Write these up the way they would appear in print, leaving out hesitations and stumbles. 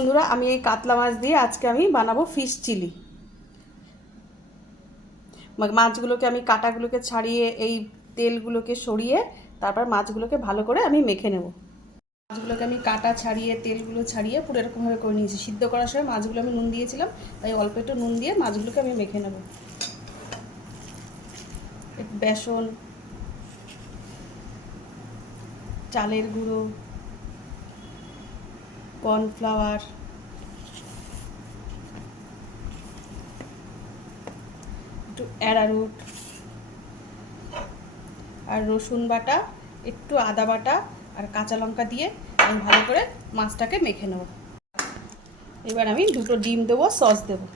বন্ধুরা, আমি এই কাতলা মাছ দিয়ে আজকে আমি বানাবো ফিশ চিলি। মাছগুলোকে আমি কাঁটাগুলোকে ছাড়িয়ে এই তেলগুলোকে সরিয়ে তারপর মাছগুলোকে ভালো করে আমি মেখে নেব। মাছগুলোকে আমি কাঁটা ছাড়িয়ে তেলগুলো ছাড়িয়ে পুরো এরকমভাবে করে নিয়েছি। সিদ্ধ করার সময় মাছগুলো আমি নুন দিয়েছিলাম, তাই অল্প একটু নুন দিয়ে মাছগুলোকে আমি মেখে নেব। একটু বেসন, চালের গুঁড়ো, কর্নফ্লাওয়ার, একটু অ্যারারুট আর রসুন বাটা, একটু আদা বাটা আর কাঁচা লঙ্কা দিয়ে আমি ভালো করে মাছটাকে মেখে নেব। এবার আমি দুটো ডিম দেবো, সস দেবো,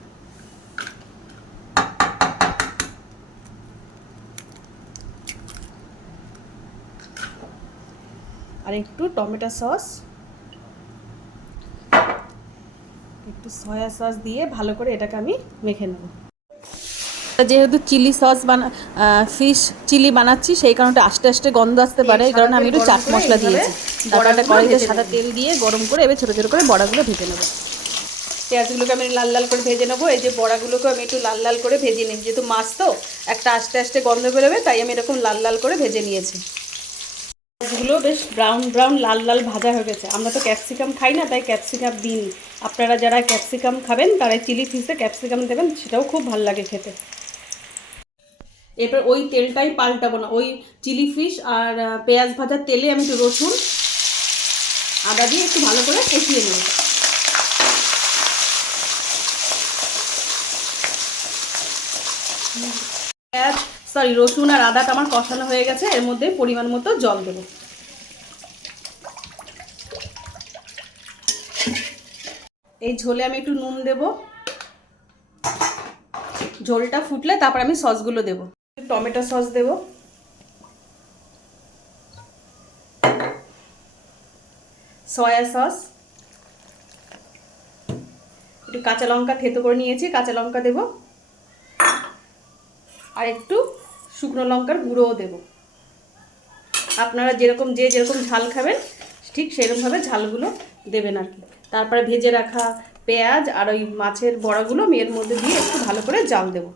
আর একটু টমেটো সস, একটু সয়া সস দিয়ে ভালো করে এটাকে আমি মেখে নেব। যেহেতু চিলি সস ফিশ চিলি বানাচ্ছি, সেই কারণে আস্তে আস্তে গন্ধ আসতে পারে, এই কারণে আমি একটু চাট মশলা দিয়েছি। তারপরে কড়াইতে সাদা তেল দিয়ে গরম করে এবার ছোটো ছোটো করে বড়াগুলো ভেজে নেবো। পেঁয়াজগুলোকে আমি লাল লাল করে ভেজে নেবো। এই যে বড়াগুলোকে আমি একটু লাল লাল করে ভেজে নিই, যেহেতু মাছ তো একটা আস্তে আস্তে গন্ধ বেরোবে, তাই আমি এরকম লাল লাল করে ভেজে নিয়েছি। পেঁয়াজগুলো বেশ ব্রাউন ব্রাউন লাল লাল ভাজা হয়ে গেছে। আমরা তো ক্যাপসিকাম খাই না, তাই ক্যাপসিকাম দিইনি। আপনারা যারা ক্যাপসিকাম খাবেন তারা চিলি ফিশে ক্যাপসিকাম দেবেন, সেটাও খুব ভালো লাগে খেতে। এরপর ওই তেলটাই পাল্টাবো না, ওই চিলি ফিশ আর পেঁয়াজ ভাজার তেলে আমি একটু রসুন আদা দিয়ে একটু ভালো করে কষিয়ে নেব। রসুন আর আদাটা আমার কষানো হয়ে গেছে, এর মধ্যে পরিমাণ মতো জল দেবো। এই ঝোলে আমি একটু নুন দেব। ঝোলটা ফুটলে তারপর আমি সসগুলো দেব। টমেটো সস দেব, সয়া সস, একটু কাঁচা লঙ্কা থেতো করে নিয়েছি, কাঁচা লঙ্কা দেব, আর একটু শুকনো লঙ্কার গুঁড়োও দেব। আপনারা যেরকম ঝাল খাবেন ঠিক সেরকমভাবে ঝালগুলো দেবেন আর কি। তারপরে ভেজে রাখা পেঁয়াজ আর ওই মাছের বড়াগুলো আমি এর মধ্যে দিয়ে একটু ভালো করে জাল দেব।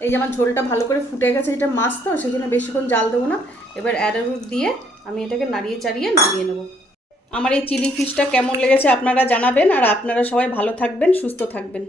এই যে আমার ঝোলটা ভালো করে ফুটে গেছে, এটা মাছ তো সেজন্য বেশিক্ষণ জাল দেবো না। এবার অ্যারারুট দিয়ে আমি এটাকে নাড়িয়ে চাড়িয়ে নামিয়ে নেব। আমার এই চিলি ফিশটা কেমন লেগেছে আপনারা জানাবেন, আর আপনারা সবাই ভালো থাকবেন, সুস্থ থাকবেন।